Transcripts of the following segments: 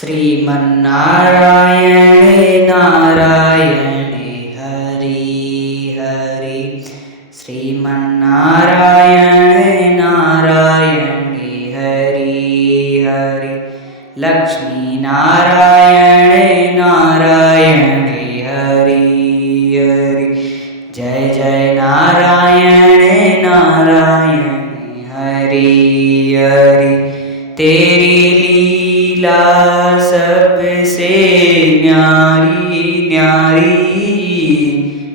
श्रीमन्नारायणे नारायणे हरि हरि। श्रीमन्नारायणे नारायणे हरि हरि। लक्ष्मीनारायणे नारायणे हरि हरि। जय जय नारायणे नारायणे हरि हरि। तेरी लीला सबसे न्यारी न्यारी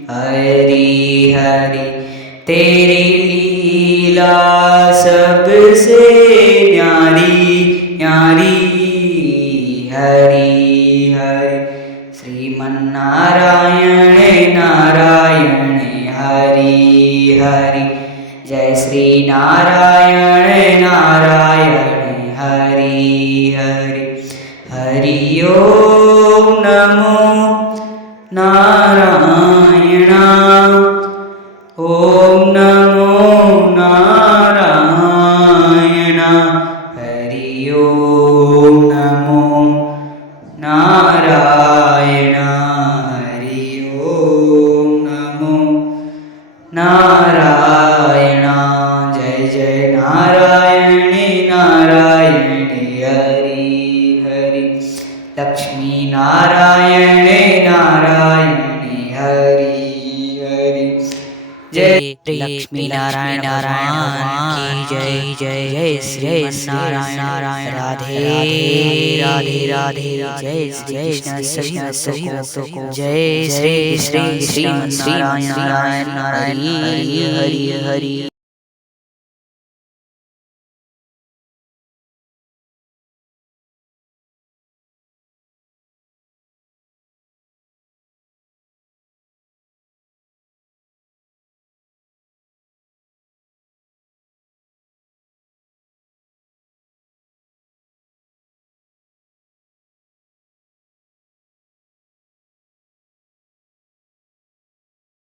हरि हरि। तेरी लीला सबसे न्यारी न्यारी हरि हरि। श्रीमन्नारायणे नारायणे हरि हरि। जय श्री नारायणे नारायणे हरि हरि। हरि ओम नमो नारायण। ओम नमो नारायण। हरि ओम नमो नारायण। हरि ओम नमो नारायण। जय जय नारायणे नारायणे हरि हरि। लक्ष्मी नारायणे नारायणे हरि हरि। जय लक्ष्मी नारायण भगवान की जय जय जय श्री नारायण। राधे राधे राधे। जय श्री कृष्ण सभी भक्तों को जय श्री श्री श्री नारायण नारायण हरि हरि हरि।